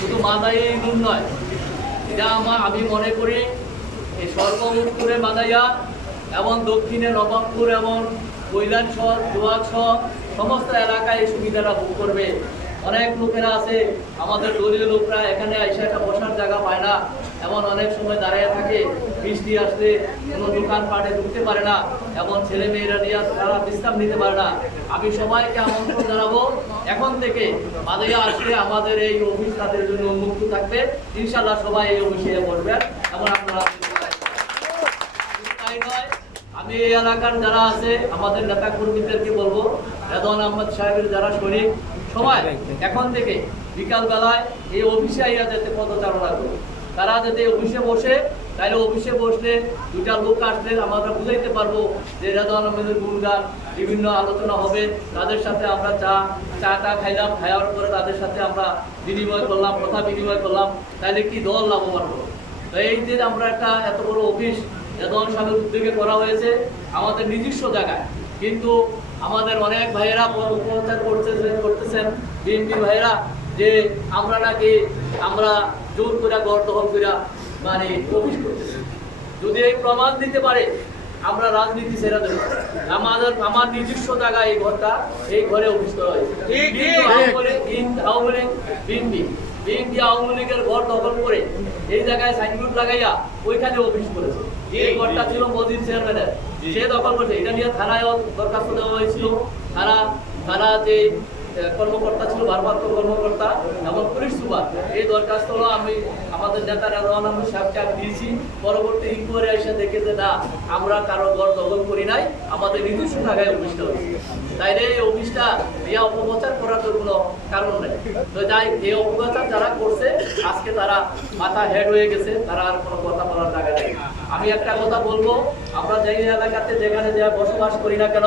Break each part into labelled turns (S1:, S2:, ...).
S1: শুধু মাদাই নুন নয় এটা আমার আমি মনে করি এই সর্বমুখপুরে মাদাইয়া এবং দক্ষিণে নবাবপুর এবং কৈলাসর দোয়াকসহ সমস্ত এলাকায় এই সুবিধাটা ভোগ করবে। অনেক লোকেরা আছে, আমাদের দলীয় লোকরা এখানে এসে একটা বসার জায়গা পায় না। এমন অনেক সময় দাঁড়িয়ে থাকে, বৃষ্টি আসলে কোনো দোকান পাটে ঢুকতে পারে না, এমন ছেলে মেয়েরা নিয়ে তারা বিশ্রাম নিতে পারে না। আমি সবাইকে আমন্ত্রণ জানাব, এখন থেকে মাদাইয়া আসলে আমাদের এই অফিস তাদের জন্য উন্মুক্ত থাকবে। ইনশাল্লাহ সবাই এই অফিসে বসবেন। এবং আপনারা আমি এই এলাকার যারা আছে, আমাদের নেতা কর্মীদেরকে বলব, রেদওয়ান আহমদ সাহেবের যারা শরীর সবাই এখন থেকে বিকালবেলায় এই অফিসে আইয়া যাতে পদচারণা করবে তারা যদি অফিসে বসে, তাহলে অফিসে বসলে দুটা লোক আসলে আমরা বুঝাইতে পারব যে রেদওয়ান আহমেদের গুণগান বিভিন্ন আলোচনা হবে, তাদের সাথে আমরা চা চা টা খাইলাম, খাওয়ার পরে তাদের সাথে আমরা বিনিময় করলাম, কথা বিনিময় করলাম, তাহলে কি দল লাভবান হলো তো এই যে আমরা একটা এত বড় অফিস এদন সাহেবের উদ্যোগে করা হয়েছে, আমাদের নিজস্ব জায়গায়। কিন্তু আমাদের অনেক ভাইয়েরা প্রচার করতেছে, করতেছেন। বিএনপি ভাইয়েরা যে আমরা নাকি, আমরা জোর করে গড় দখল করে মানে অফিস করতেছি। যদি এই প্রমাণ দিতে পারে আমরা রাজনীতি ছেড়ে দেবো। আমাদের আমার নিজস্ব জায়গায় এই ঘরটা এই ঘরে হয়েছে কিন্তু আওয়ামী লীগের ঘর দখল করে এই জায়গায় সাইনবোর্ড লাগাইয়া ওইখানে অফিস করেছে। এই ঘরটা ছিল মসজিদ চেয়ারম্যানের। সে দখল করেছে। এটা নিয়ে থানায় দরখাস্ত দেওয়া হয়েছিল। থানা থানা যে কর্মকর্তা ছিল, ভারপ্রাপ্ত কর্মকর্তা এবং পুলিশ সুপার। এই দরখাস্ত হলো আমি আমাদের নেতারা আহমদ সাহেবকে আমি দিয়েছি। পরবর্তী ইনকোয়ারি এসে দেখে যে না, আমরা কারও ঘর দখল করি নাই, আমাদের নিজস্ব থাকায় অফিসটা হয়েছে। তাইলে এই অফিসটা এই অপপ্রচার করার তো কোনো কারণ নেই। তো যাই, এই অপপ্রচার যারা করছে আজকে তারা মাথা হেড হয়ে গেছে, তারা আর কোনো কথা বলার জায়গা নেই। আমি একটা কথা বলব, আমরা যে এলাকাতে যেখানে যা বসবাস করি না কেন,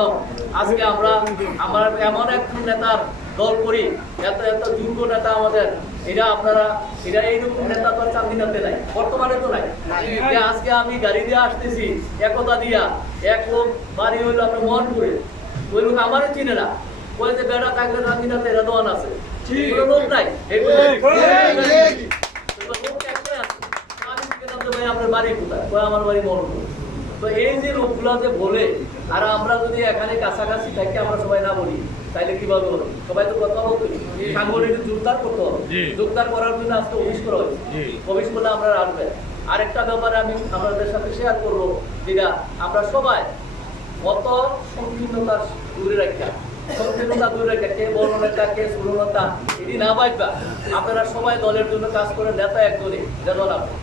S1: আজকে আমরা আমরা এমন একজন নেতার দল করি, এত এত যোগ্য নেতা আমাদের, এরা আপনারা, এরা এইরকম নেতা তো চান্দিনাতে নাই, বর্তমানে তো নাই। আজকে আমি গাড়ি দিয়ে আসতেছি, একতা দিয়া, এক লোক বাড়ি হইল আপনার মন করে ওই লোক আমারই চিনে না। ওই যে, বেড়া থাকলে চান্দিনাতে এরা দোয়ান আছে। কোনো লোক নাই। এগুলো লোক একটাই আছে। আমি জিজ্ঞেস করলাম যে, ভাই, আপনার বাড়ি কোথায়? আমার বাড়ি মরণপুর। তো এই যে লোকগুলা যে বলে আর আমরা যদি এখানে কাছাকাছি থাকি আমরা সবাই না বলি তাইলে কীভাবে হবে সবাই তো কথা বলতে সাংগঠনিক জোরদার করতে হবে। জোরদার করার জন্য আজকে অফিস করা হয়েছে। অফিস করলে আমরা আসবে আরেকটা ব্যাপারে আমি আপনাদের সাথে শেয়ার করব যেটা আমরা সবাই মত সংকীর্ণতা দূরে রাখা। আপনারা সবাই দলের জন্য কাজ করে নেতা একজনই যেমন আপনি।